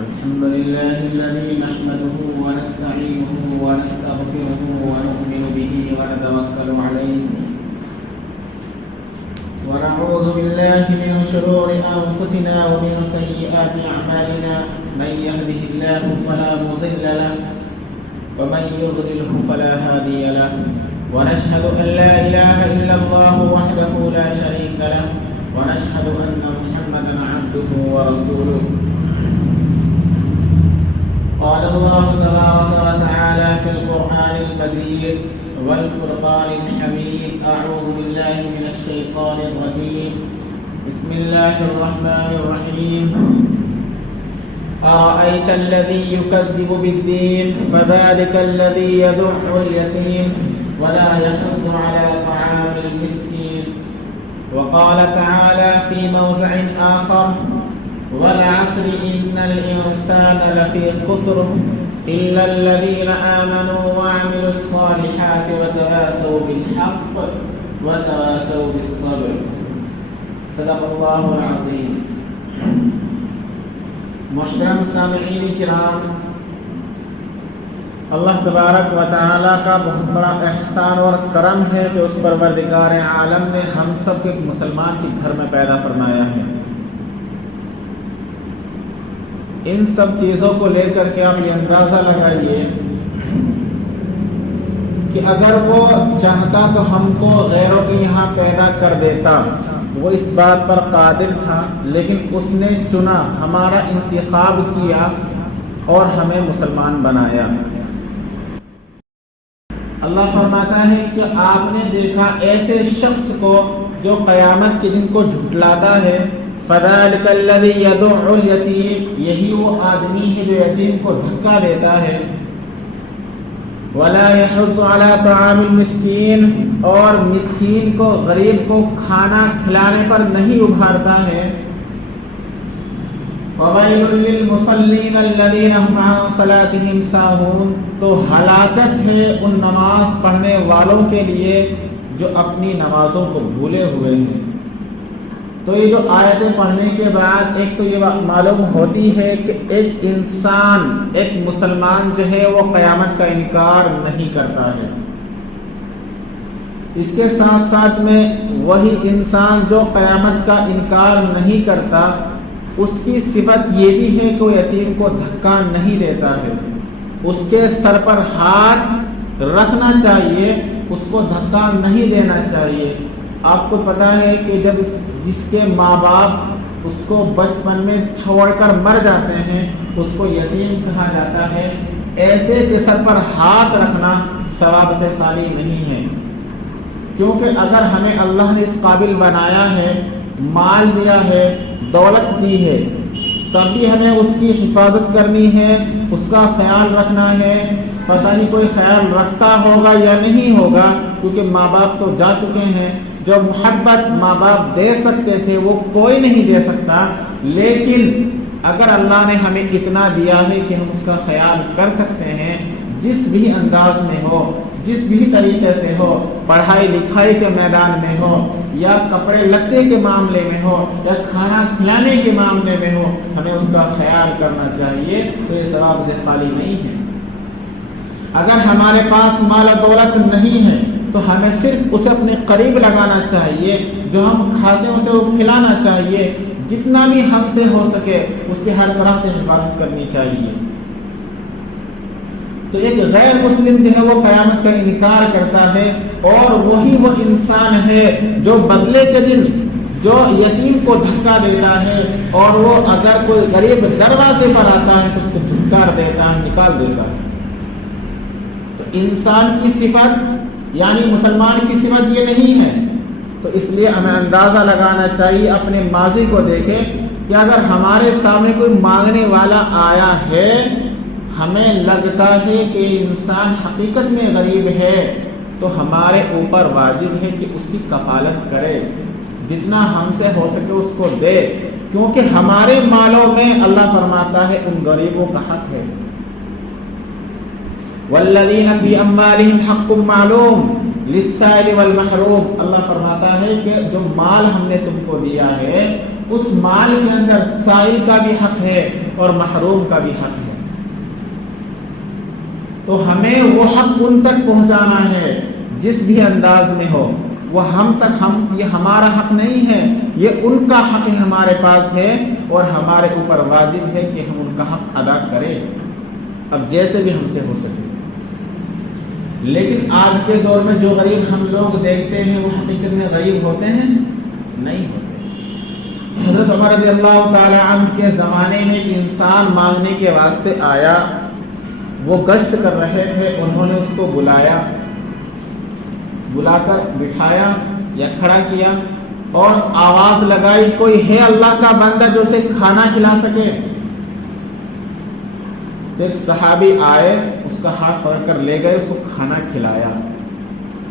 الحمد لله الذي نحمده ونستعينه ونستغفره ونؤمن به ونتوكل عليه ونعوذ بالله من شرور أنفسنا ومن سيئات أعمالنا من يهده الله فلا مضل له ومن يضلله فلا هادي له ونشهد أن لا إله إلا الله وحده لا شريك له ونشهد أن محمدا عبده ورسوله. قال الله تبارك وتعالى في القرآن المجيد والفرقان الحميد: أعوذ بالله من الشيطان الرجيم. بسم الله الرحمن الرحيم. أرأيت الذي يكذب بالدين فذلك الذي يدع اليتيم ولا يحض على طعام المسكين. وقال تعالى في موضع آخر: والعصر إن الإنسان لفي خسر إلا الذين آمنوا وعملوا الصالحات وتواصوا بالحق وتواصوا بالصبر. صدق الله العظيم. محترم سامعین کرام، اللہ تبارک و تعالیٰ کا بہت بڑا احسان اور کرم ہے کہ اس پروردگار عالم نے ہم سب کے مسلمان کے گھر میں پیدا فرمایا ہے. ان سب چیزوں کو لے کر کے آپ یہ اندازہ لگائیے کہ اگر وہ چاہتا تو ہم کو غیروں کے یہاں پیدا کر دیتا. وہ اس بات پر قادر تھا، لیکن اس نے چنا، ہمارا انتخاب کیا اور ہمیں مسلمان بنایا. اللہ فرماتا ہے کہ آپ نے دیکھا ایسے شخص کو جو قیامت کے دن کو جھٹلاتا ہے. فَذَلِكَ الَّذِي يَدُعُّ الْيَتِيمَ، یہی وہ آدمی ہے جو یتیم کو دھکا دیتا ہے. وَلَا يَحُضُّ عَلَى طَعَامِ الْمِسْكِينِ، اور مسکین کو، غریب کو کھانا کھلانے پر نہیں ابھارتا ہے. وَوَيْلٌ لِّلْمُصَلِّينَ الَّذِينَ هُمْ عَن صَلَاتِهِمْ سَاهُونَ، تو ہلاکت ہے ان نماز پڑھنے والوں کے لیے جو اپنی نمازوں کو بھولے ہوئے ہیں. تو یہ جو آیتیں پڑھنے کے بعد ایک تو یہ معلوم ہوتی ہے کہ ایک انسان، ایک مسلمان جو ہے وہ قیامت کا انکار نہیں کرتا ہے. اس کے ساتھ ساتھ میں وہی انسان جو قیامت کا انکار نہیں کرتا، اس کی صفت یہ بھی ہے کہ وہ یتیم کو دھکا نہیں دیتا ہے. اس کے سر پر ہاتھ رکھنا چاہیے، اس کو دھکا نہیں دینا چاہیے. آپ کو پتا ہے کہ جب جس کے ماں باپ اس کو بچپن میں چھوڑ کر مر جاتے ہیں اس کو یتیم کہا جاتا ہے. ایسے کے سر پر ہاتھ رکھنا ثواب سے خالی نہیں ہے، کیونکہ اگر ہمیں اللہ نے اس قابل بنایا ہے، مال دیا ہے، دولت دی ہے، تب بھی ہمیں اس کی حفاظت کرنی ہے، اس کا خیال رکھنا ہے. پتہ نہیں کوئی خیال رکھتا ہوگا یا نہیں ہوگا، کیونکہ ماں باپ تو جا چکے ہیں. جو محبت ماں باپ دے سکتے تھے وہ کوئی نہیں دے سکتا. لیکن اگر اللہ نے ہمیں اتنا دیا ہے کہ ہم اس کا خیال کر سکتے ہیں، جس بھی انداز میں ہو، جس بھی طریقے سے ہو، پڑھائی لکھائی کے میدان میں ہو یا کپڑے لتے کے معاملے میں ہو یا کھانا کھلانے کے معاملے میں ہو، ہمیں اس کا خیال کرنا چاہیے. تو یہ ثواب سے خالی نہیں ہے. اگر ہمارے پاس مال و دولت نہیں ہے تو ہمیں صرف اسے اپنے قریب لگانا چاہیے. جو ہم کھاتے ہیں اسے وہ کھلانا چاہیے. جتنا بھی ہم سے ہو سکے اس کی ہر طرح سے حفاظت کرنی چاہیے. تو ایک غیر مسلم جو ہے وہ قیامت کا انکار کرتا ہے، اور وہی وہ انسان ہے جو بدلے کے دن جو یتیم کو دھکا دیتا ہے، اور وہ اگر کوئی غریب دروازے پر آتا ہے تو اس کو دھکار دیتا ہے، نکال دیتا ہے. تو انسان کی صفت، یعنی مسلمان کی صفت یہ نہیں ہے. تو اس لیے ہمیں اندازہ لگانا چاہیے، اپنے ماضی کو دیکھیں کہ اگر ہمارے سامنے کوئی مانگنے والا آیا ہے، ہمیں لگتا ہے کہ انسان حقیقت میں غریب ہے، تو ہمارے اوپر واجب ہے کہ اس کی کفالت کرے، جتنا ہم سے ہو سکے اس کو دے، کیونکہ ہمارے مالوں میں اللہ فرماتا ہے ان غریبوں کا حق ہے. والذین فی اموالہم حق معلوم للسائل والمحروم. اللہ فرماتا ہے کہ جو مال ہم نے تم کو دیا ہے اس مال کے اندر سائل کا بھی حق ہے اور محروم کا بھی حق ہے، تو ہمیں وہ حق ان تک پہنچانا ہے جس بھی انداز میں ہو، وہ ہم تک یہ ہمارا حق نہیں ہے، یہ ان کا حق ہمارے پاس ہے اور ہمارے اوپر واجب ہے کہ ہم ان کا حق ادا کریں، اب جیسے بھی ہم سے ہو سکے۔ لیکن آج کے دور میں جو غریب ہم لوگ دیکھتے ہیں وہ حقیقت میں غریب ہوتے ہیں؟ نہیں ہوتے۔ حضرت عمر رضی اللہ تعالی عنہ کے زمانے میں ایک انسان مانگنے کے واسطے آیا، وہ گشت کر رہے تھے، انہوں نے اس کو بلایا، بلا کر بٹھایا یا کھڑا کیا اور آواز لگائی، کوئی ہے اللہ کا بندہ جو اسے کھانا کھلا سکے؟ تو ایک صحابی آئے، اس کا ہاتھ پکڑ کر لے گئے، اس کو کھانا کھلایا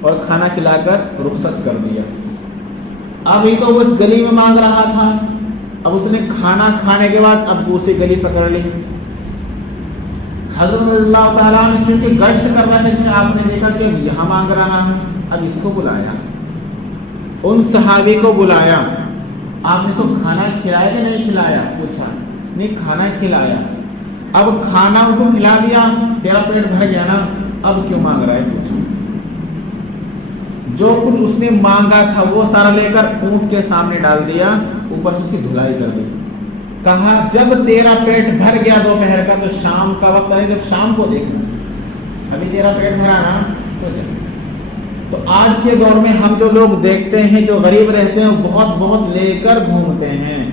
اور کھانا کھلا کر رخصت کر دیا۔ اب ہی تو وہ اس گلی میں مانگ رہا تھا، اب اس نے کھانا کھانے کے بعد اب دوسری گلی پکڑ لی۔ حضرت اللہ تعالیٰ نے کیونکہ گشت کر رہے تھے، آپ نے دیکھا کہ یہاں مانگ رہا ہے، اب اس کو بلایا، ان صحابی کو بلایا، آپ نے اس کو کھانا کھلایا کہ نہیں کھلایا؟ پوچھا، نہیں کھانا کھلایا۔ اب کھانا اس کو کھلا دیا، تیرا پیٹ بھر گیا نا، اب کیوں مانگ رہا ہے؟ پوچھا۔ جو کچھ اس نے مانگا تھا وہ سارا لے کر اونٹ کے سامنے ڈال دیا، اوپر سے اس کی دھلائی کر دی، کہا جب تیرا پیٹ بھر گیا دوپہر کا تو شام کا وقت ہے، جب شام کو دیکھنا، ابھی تیرا پیٹ بھرا نا تو جب۔ تو آج کے دور میں ہم جو لوگ دیکھتے ہیں جو غریب رہتے ہیں بہت بہت لے کر گھومتے ہیں،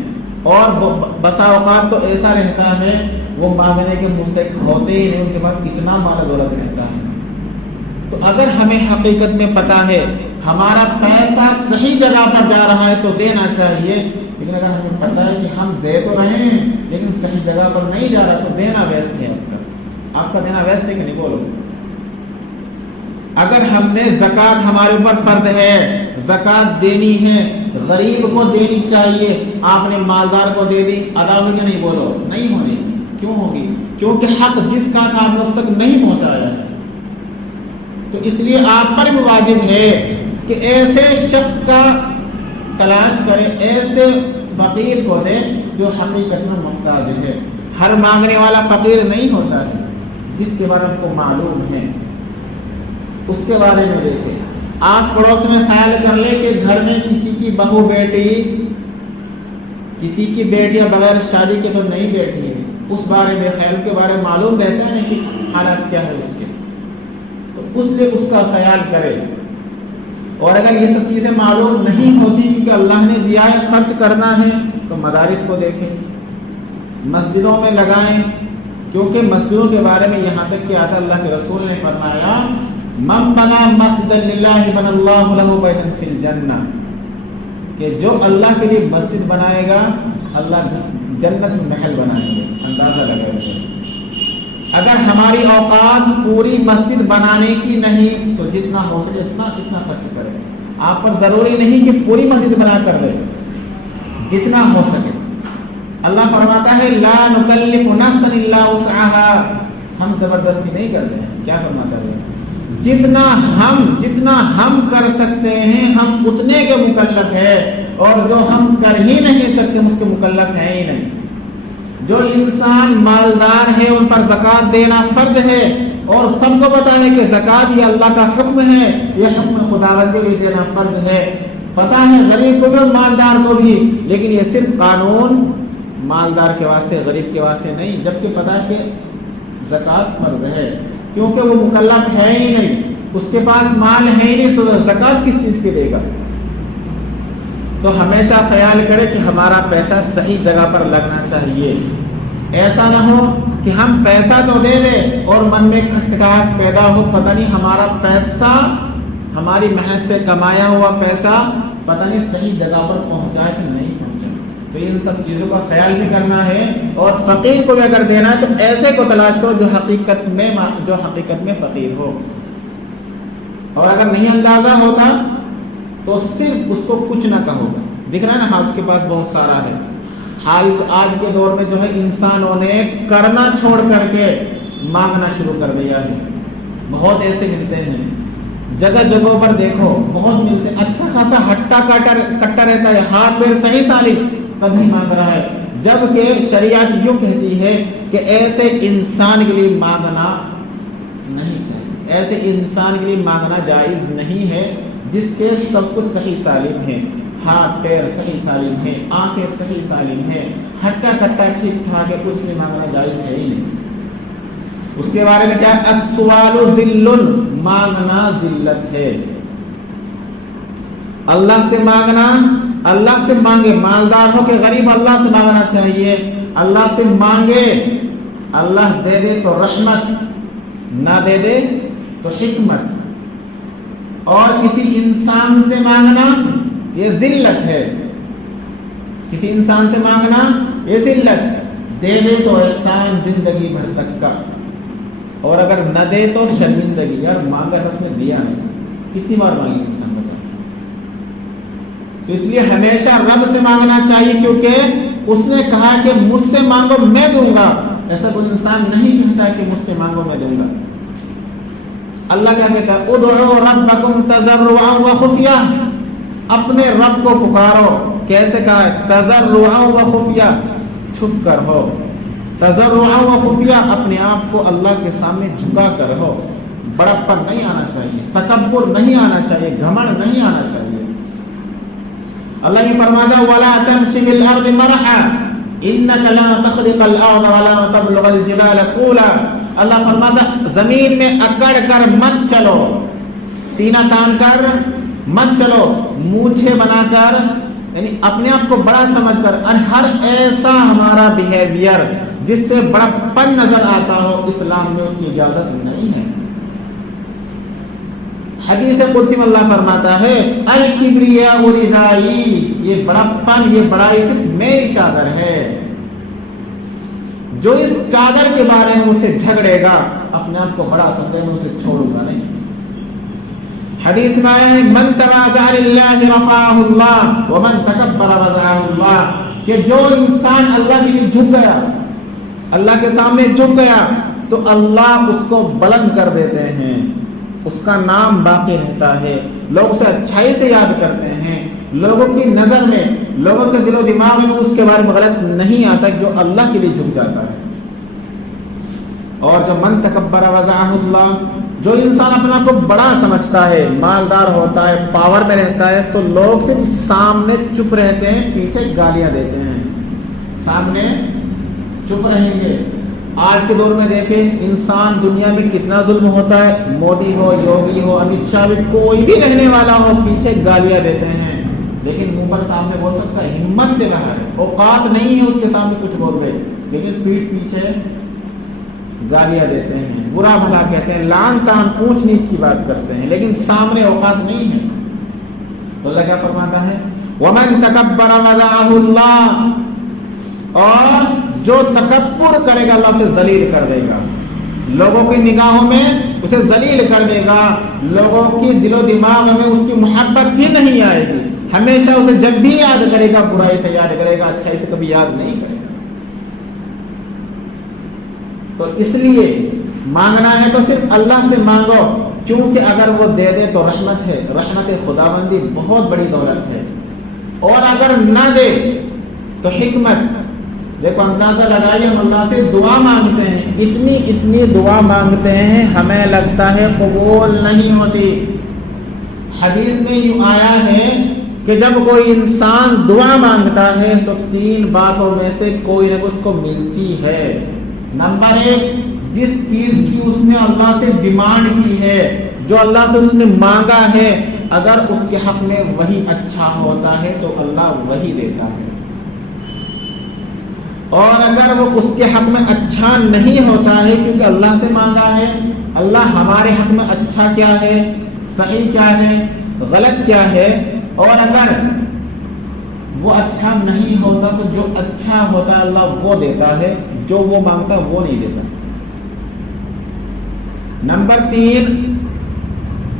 اور بسا اوقات تو ایسا رہتا ہے وہ مانگنے کے مستحق ہوتے ہی نہیں، ان کے پاس کتنا مال دولت رہتا ہے۔ تو اگر ہمیں حقیقت میں پتا ہے ہمارا پیسہ صحیح جگہ پر جا رہا ہے تو دینا چاہیے، لیکن اگر ہمیں پتا ہے کہ ہم دے تو رہے ہیں لیکن صحیح جگہ پر نہیں جا رہا تو دینا ویسٹ ہے۔ آپ کا دینا ویسٹ ہے کہ نہیں؟ بولو۔ اگر ہم نے زکوٰۃ ہمارے اوپر فرض ہے، زکوٰۃ دینی ہے، غریب کو دینی چاہیے، آپ نے مالدار کو دے دی، ادا ہوگی نہیں؟ بولو نہیں ہونی۔ کیوں ہوگی؟ کیونکہ حق جس کا تھا آپ نے اس تک نہیں پہنچایا ہے۔ تو اس لیے آپ پر بھی واجب ہے کہ ایسے شخص کا تلاش کریں، ایسے فقیر کو دیں جو حقیقت میں محتاج ہے۔ ہر مانگنے والا فقیر نہیں ہوتا ہے، جس کے بارے میں کو معلوم ہے اس کے بارے میں دیکھیں۔ آس پڑوس میں خیال کر لے کہ گھر میں کسی کی بہو بیٹی، کسی کی بیٹیاں بغیر شادی کے تو نہیں بیٹھی ہیں، اس بارے میں خیال کے بارے میں معلوم رہتا ہے کہ حالات کیا ہے اس کے، تو اس لیے اس کا خیال کرے۔ اور اگر یہ سب چیزیں معلوم نہیں ہوتی کیونکہ اللہ نے دیا ہے خرچ کرنا ہے تو مدارس کو دیکھیں، مسجدوں میں لگائیں، کیونکہ مسجدوں کے بارے میں یہاں تک کہ آتا اللہ کے رسول نے فرمایا من بنا مسجدا للہ بن اللہ لہ بیتا فی الجنہ، کہ جو اللہ کے لیے مسجد بنائے گا اللہ جنت میں محل بنائیں گے۔ اندازہ لگائے، اگر ہماری اوقات پوری مسجد بنانے کی نہیں تو جتنا ہو سکے اتنا خرچ کریں۔ آپ پر ضروری نہیں کہ پوری مسجد بنا کر دیں، جتنا ہو سکے۔ اللہ فرماتا ہے لا نکلف نفسا الا وسعها، ہم زبردستی نہیں کرتے ہیں۔ کیا فرماتا ہے؟ جتنا ہم کر سکتے ہیں ہم اتنے کے مکلف ہے، اور جو ہم کر ہی نہیں سکتے ہم اس کے مکلف ہیں ہی نہیں۔ جو انسان مالدار ہے ان پر زکوٰۃ دینا فرض ہے، اور سب کو پتا ہے کہ زکوٰۃ یہ اللہ کا حکم ہے، یہ حکم خداوند کے لیے دینا فرض ہے۔ پتا ہے غریب کو بھی اور مالدار کو بھی، لیکن یہ صرف قانون مالدار کے واسطے غریب کے واسطے نہیں، جبکہ پتا ہے کہ زکوٰۃ فرض ہے، کیونکہ وہ مکلف ہے ہی نہیں، اس کے پاس مال ہے ہی نہیں، تو زکوٰۃ کس چیز سے دے گا؟ تو ہمیشہ خیال کرے کہ ہمارا پیسہ صحیح جگہ پر لگنا چاہیے۔ ایسا نہ ہو کہ ہم پیسہ تو دے دیں اور من میں کھٹکھٹاہٹ پیدا ہو، پتہ نہیں ہمارا پیسہ، ہماری محنت سے کمایا ہوا پیسہ پتہ نہیں صحیح جگہ پر پہنچا کہ نہیں پہنچا۔ تو ان سب چیزوں کا خیال بھی کرنا ہے، اور فقیر کو بھی اگر دینا ہے تو ایسے کو تلاش کرو جو حقیقت میں فقیر ہو۔ اور اگر نہیں اندازہ ہوتا تو صرف اس کو کچھ نہ کہو، دکھ رہا ہے نا، ہاں اس کے پاس بہت سارا ہے۔ حال آج کے دور میں جو ہے انسانوں نے کرنا چھوڑ کر کے مانگنا شروع کر دیا ہے۔ بہت ایسے ملتے ہیں، جگہ جگہوں پر دیکھو بہت ملتے، اچھا خاصا ہٹا کٹا رہتا ہے، ہاتھ پیر صحیح سالم، تب ہی مانگ رہا ہے، جبکہ شریعت یوں کہتی ہے کہ ایسے انسان کے لیے مانگنا نہیں چاہیے، ایسے انسان کے لیے مانگنا جائز نہیں ہے جس کے سب کچھ صحیح سالم ہے، ہاتھ پیر صحیح سالم ہے، آنکھیں صحیح سالم ہے، ہٹا کٹا ٹھیک ٹھاک ہے، کچھ نہیں مانگنا جائز ہے ہی نہیں۔ اس کے بارے میں کیا ہے؟ السوال ذل، مانگنا ذلت ہے۔ اللہ سے مانگنا، اللہ سے مانگے، مالدار ہو کہ غریب اللہ سے مانگنا چاہیے، اللہ سے مانگے، اللہ دے دے تو رحمت، نہ دے دے تو حکمت۔ اور کسی انسان سے مانگنا یہ ذلت ہے، کسی انسان سے مانگنا یہ ذلت، دے دے تو احسان زندگی بھر تک کا، اور اگر نہ دے تو شرمندگی، یار مانگا تو اس نے دیا نہیں، کتنی بار مانگی انسان کو؟ تو اس لیے ہمیشہ رب سے مانگنا چاہیے، کیونکہ اس نے کہا کہ مجھ سے مانگو میں دوں گا، ایسا کوئی انسان نہیں کہتا کہ مجھ سے مانگو میں دوں گا۔ اللہ کیا کہتا ہے؟ ادعوا ربکم تضرعا وخفیہ، اپنے رب کو پکارو، کیسے کہا ہے؟ تضرعا وخفیہ، چھپ کر ہو، تضرعا وخفیہ، اپنے آپ کو اللہ کے سامنے جھکا کر ہو، بڑپن نہیں آنا چاہیے، تکبر نہیں آنا چاہیے، گھمنڈ نہیں آنا چاہیے۔ اللہ یہ فرماتا ہے وَلَا تَمْشِ فِي الْأَرْضِ مَرَحًا إِنَّكَ لَن تَخْرِقَ الْأَرْضَ وَلَن تَبْلُغَ الْجِبَالَ طُولًا، اللہ فرماتا زمین میں اکڑ کر مت چلو، سینہ تان کر مت چلو، مونچھے بنا کر، یعنی اپنے آپ کو بڑا سمجھ کر، اور ہر ایسا ہمارا بیہیویئر جس سے بڑا پن نظر آتا ہو، اسلام میں اس کی اجازت نہیں ہے۔ حدیث قدسی میں اللہ فرماتا ہے الکبریاء ردائی، یہ بڑا پن، یہ بڑائی صرف میری چادر ہے، جو اس چادر کے بارے میں اسے جھگڑے گا، اپنے آپ کو بڑا سمجھے میں اسے چھوڑوں گا نہیں۔ حدیث میں آیا ہے من تواضع للہ رفعہ اللہ ومن تکبر وضعہ اللہ، کہ جو انسان اللہ کے لیے جھک گیا، اللہ کے سامنے جھک گیا، تو اللہ اس کو بلند کر دیتے ہیں، اس کا نام باقی رہتا ہے، لوگ اسے اچھائی سے یاد کرتے ہیں، لوگوں کی نظر میں، لوگوں کے دل و دماغ میں اس کے بارے میں غلط نہیں آتا جو اللہ کے لیے جھک جاتا ہے۔ اور جو من تکبر وضعہ اللہ، جو انسان اپنا کو بڑا سمجھتا ہے، مالدار ہوتا ہے، پاور میں رہتا ہے، تو لوگ صرف سامنے چپ رہتے ہیں، پیچھے گالیاں دیتے ہیں، سامنے چپ رہیں گے۔ آج کے دور میں دیکھیں انسان دنیا میں کتنا ظلم ہوتا ہے، مودی ہو، یوگی ہو، امت شاہ، کوئی بھی رہنے والا ہو، پیچھے گالیاں دیتے ہیں، لیکن منہ پر سامنے بول سکتا ہے، ہمت سے باہر ہے، اوقات نہیں ہے اس کے سامنے کچھ بول دے، لیکن پیٹھ پیچھے گالیاں دیتے ہیں، برا بھلا کہتے ہیں، لعن تان اونچ نیچ کی بات کرتے ہیں، لیکن سامنے اوقات نہیں ہے۔ تو اللہ کیا فرماتا ہے وَمَن تَكَبَّرَ وَضَعَهُ اللَّهُ، اور جو تکبر کرے گا اللہ اسے ذلیل کر دے گا، لوگوں کی نگاہوں میں اسے ذلیل کر دے گا، لوگوں کی دل و دماغ میں اس کی محبت ہی نہیں آئے گی، ہمیشہ اسے جب بھی یاد کرے گا برائی سے یاد کرے گا، اچھائی سے کبھی یاد نہیں کرے گا۔ تو اس لیے مانگنا ہے تو صرف اللہ سے مانگو، کیونکہ اگر وہ دے دے تو رحمت ہے، رحمت خداوندی بہت بڑی دولت ہے، اور اگر نہ دے تو حکمت۔ دیکھو اندازہ لگائیے، ہم اللہ سے دعا مانگتے ہیں، اتنی دعا مانگتے ہیں، ہمیں لگتا ہے قبول نہیں ہوتی۔ حدیث میں یوں آیا ہے کہ جب کوئی انسان دعا مانگتا ہے تو 3 باتوں میں سے کوئی نہ اس کو ملتی ہے۔ نمبر 1، جس چیز کی اس نے اللہ سے ڈیمانڈ کی ہے، جو اللہ سے اس نے مانگا ہے، اگر اس کے حق میں وہی اچھا ہوتا ہے تو اللہ وہی دیتا ہے، اور اگر وہ اس کے حق میں اچھا نہیں ہوتا ہے، کیونکہ اللہ سے مانگا ہے، اللہ ہمارے حق میں اچھا کیا ہے، صحیح کیا ہے، غلط کیا ہے، اور اگر وہ اچھا نہیں ہوتا تو جو اچھا ہوتا ہے اللہ وہ دیتا ہے، جو وہ مانگتا ہے وہ نہیں دیتا۔ نمبر 3،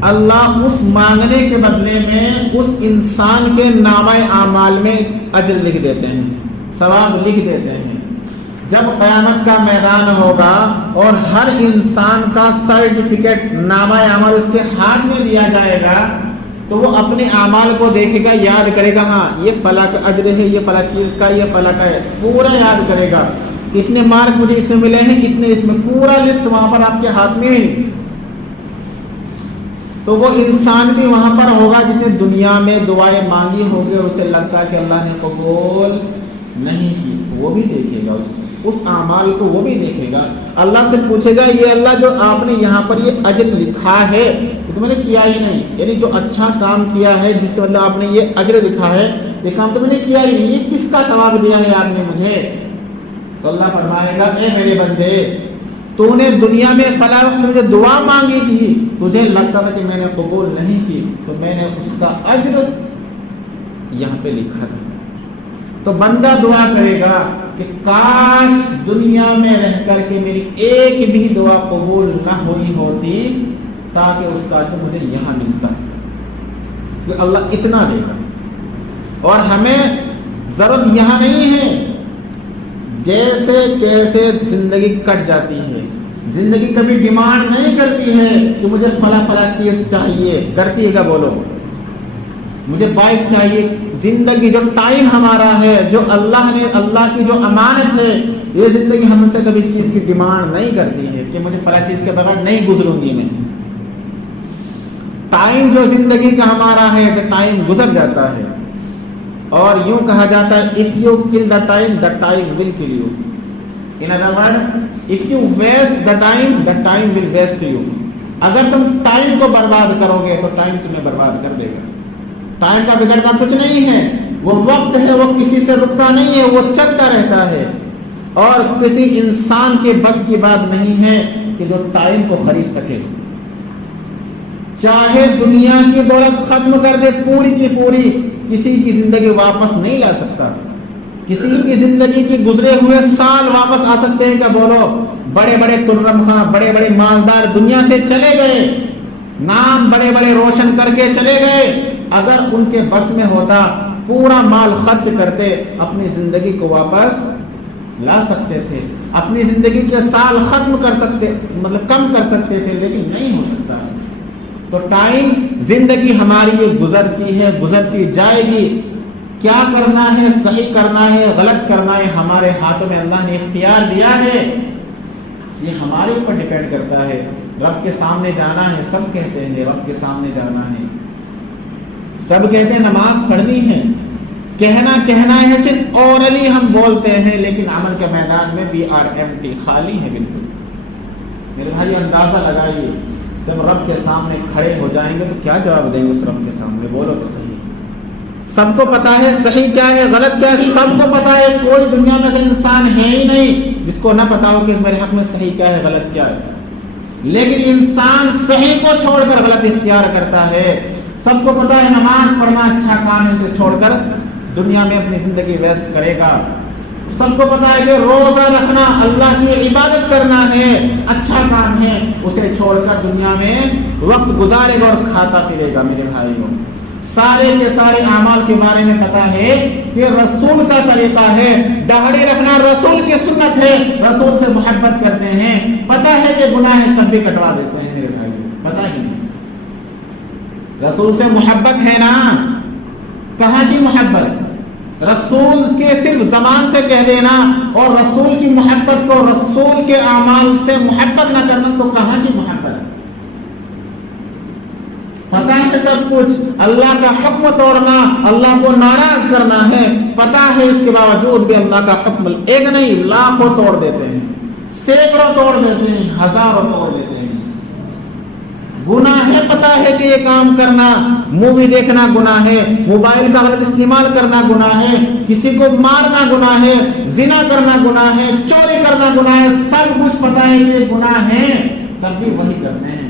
اللہ اس مانگنے کے بدلے میں اس انسان کے نامہ اعمال میں اجر لکھ دیتے ہیں، ثواب لکھ دیتے ہیں۔ جب قیامت کا میدان ہوگا اور ہر انسان کا سرٹیفکیٹ، نامہ عمل اس کے ہاتھ میں دیا جائے گا، تو وہ اپنے اعمال کو دیکھے گا، یاد کرے گا، ہاں یہ فلاں کا اجر ہے، یہ فلاں چیز کا، یہ فلاں کا ہے، پورا یاد کرے گا، کتنے مارک مجھے اس میں ملے ہیں، کتنے اس میں، پورا لسٹ وہاں پر آپ کے ہاتھ میں ہے۔ تو وہ انسان بھی وہاں پر ہوگا جس نے دنیا میں دعائیں مانگی ہوگی اور اسے لگتا ہے کہ اللہ نے قبول نہیں کی، وہ بھی دیکھے گا اس اعمال کو، وہ بھی دیکھے گا، اللہ سے پوچھے گا یہ اللہ جو آپ نے یہاں پر یہ اجر لکھا ہے تو میں نے کیا ہی نہیں، یعنی جو اچھا کام کیا ہے جس کے مطلب آپ نے یہ اجر لکھا ہے، یہ کام تو میں نے کیا ہی نہیں، یہ کس کا ثواب دیا ہے آپ نے مجھے؟ تو اللہ فرمائے گا اے میرے بندے، تو نے دنیا میں فلاں وقت مجھے دعا مانگی تھی، تجھے لگتا تھا کہ میں نے قبول نہیں کی، تو میں نے اس کا اجر یہاں پہ لکھا تھا۔ تو بندہ دعا کرے گا کہ کاش دنیا میں رہ کر کے میری ایک بھی دعا قبول نہ ہوئی ہوتی تاکہ اس کا اجر مجھے یہاں ملتا، کہ اللہ اتنا دے گا۔ اور ہمیں ضرورت یہاں نہیں ہے، جیسے کیسے زندگی کٹ جاتی ہے، زندگی کبھی ڈیمانڈ نہیں کرتی ہے کہ مجھے فلاں فلاں چیز چاہیے، کرتی ہے کیا؟ بولو، مجھے بائک چاہیے۔ زندگی جو ٹائم ہمارا ہے، جو اللہ کی جو امانت ہے، یہ زندگی ہم سے کبھی چیز کی ڈیمانڈ نہیں کرتی ہے کہ مجھے فلاں چیز کے بغیر نہیں گزروں گی میں۔ ٹائم جو زندگی کا ہمارا ہے، کہ ٹائم گزر جاتا ہے، اور یوں کہا جاتا ہے if you kill the time will kill you. In other words, if you waste the time will waste you. اگر تم ٹائم کو برباد کرو گے تو ٹائم تمہیں برباد کر دے گا۔ ٹائم کا بگڑتا کچھ نہیں ہے، وہ وقت ہے، وہ کسی سے رکتا نہیں ہے، وہ چلتا رہتا ہے، اور کسی انسان کے بس کی بات نہیں ہے کہ جو ٹائم کو خرید سکے۔ چاہے دنیا کی دولت ختم کر دے پوری کی پوری، کسی کی زندگی واپس نہیں لا سکتا۔ کسی کی زندگی کی گزرے ہوئے سال واپس آ سکتے ہیں کیا؟ بولو، بڑے بڑے ترم خاں، بڑے بڑے مالدار دنیا سے چلے گئے، نام بڑے بڑے روشن کر کے چلے گئے، اگر ان کے بس میں ہوتا پورا مال خرچ کرتے اپنی زندگی کو واپس لا سکتے تھے، اپنی زندگی کے سال ختم کر سکتے، مطلب کم کر سکتے تھے، لیکن نہیں ہو سکتا ہے۔ تو ٹائم، زندگی ہماری یہ گزرتی ہے، گزرتی جائے گی، کیا کرنا ہے، صحیح کرنا ہے، غلط کرنا ہے، ہمارے ہاتھوں میں اللہ نے اختیار دیا ہے، یہ ہمارے اوپر ڈیپینڈ کرتا ہے۔ رب کے سامنے جانا ہے، سب کہتے ہیں رب کے سامنے جانا ہے، سب کہتے ہیں نماز پڑھنی ہے، کہنا ہے، صرف اورلی ہم بولتے ہیں، لیکن عمل کے میدان میں بھی empty، خالی ہے بالکل۔ میرے بھائی اندازہ لگائیے، جب رب کے سامنے کھڑے ہو جائیں گے تو کیا جواب دیں گے اس رب کے سامنے؟ بولو تو صحیح۔ سب کو پتا ہے صحیح کیا ہے، غلط کیا ہے، سب کو پتا ہے، کوئی دنیا میں سے انسان ہے ہی نہیں جس کو نہ پتا ہو کہ میرے حق میں صحیح کیا ہے، غلط کیا ہے، لیکن انسان صحیح کو چھوڑ کر غلط اختیار کرتا ہے۔ سب کو پتا ہے نماز پڑھنا اچھا کام ہے، اسے چھوڑ کر دنیا میں اپنی زندگی ویسٹ کرے گا۔ سب کو پتا ہے کہ روزہ رکھنا، اللہ کی عبادت کرنا ہے، اچھا کام ہے، اسے چھوڑ کر دنیا میں وقت گزارے گا اور کھاتا پھرے گا۔ میرے بھائیوں، سارے کے سارے اعمال کے بارے میں پتا ہے کہ رسول کا طریقہ ہے، داڑھی رکھنا رسول کی سنت ہے، رسول سے محبت کرتے ہیں، پتا ہے کہ گناہ ہے تب بھی کٹوا دیتے ہیں۔ میرے بھائیوں، پتا ہی نہیں، رسول سے محبت ہے نا، کہاں کی محبت؟ رسول کے صرف زبان سے کہہ دینا اور رسول کی محبت کو رسول کے اعمال سے محبت نہ کرنا تو کہاں کی محبت؟ پتا ہے سب کچھ، اللہ کا حکم توڑنا، اللہ کو ناراض کرنا ہے، پتا ہے، اس کے باوجود بھی اللہ کا حکم ایک نہیں لاکھوں توڑ دیتے ہیں، سینکڑوں توڑ دیتے ہیں، ہزاروں توڑ دیتے ہیں۔ گناہ ہے، پتا ہے کہ یہ کام کرنا، مووی دیکھنا گناہ ہے، موبائل کا غلط استعمال کرنا گناہ ہے، کسی کو مارنا گناہ ہے، زنا کرنا گناہ ہے، چوری کرنا گناہ ہے، سب کچھ پتا ہے کہ گناہ ہے، تب بھی وہی کرتے ہیں۔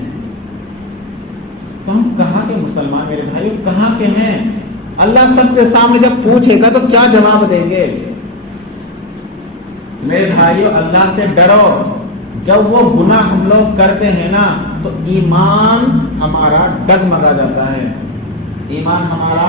تو ہم کہاں کے مسلمان میرے بھائی، کہاں کے ہیں؟ اللہ سب کے سامنے جب پوچھے گا تو کیا جواب دیں گے؟ میرے بھائیو، اللہ سے ڈرو۔ جب وہ گناہ ہم لوگ کرتے ہیں نا تو ایمان ہمارا ڈگمگا جاتا ہے، ایمان ہمارا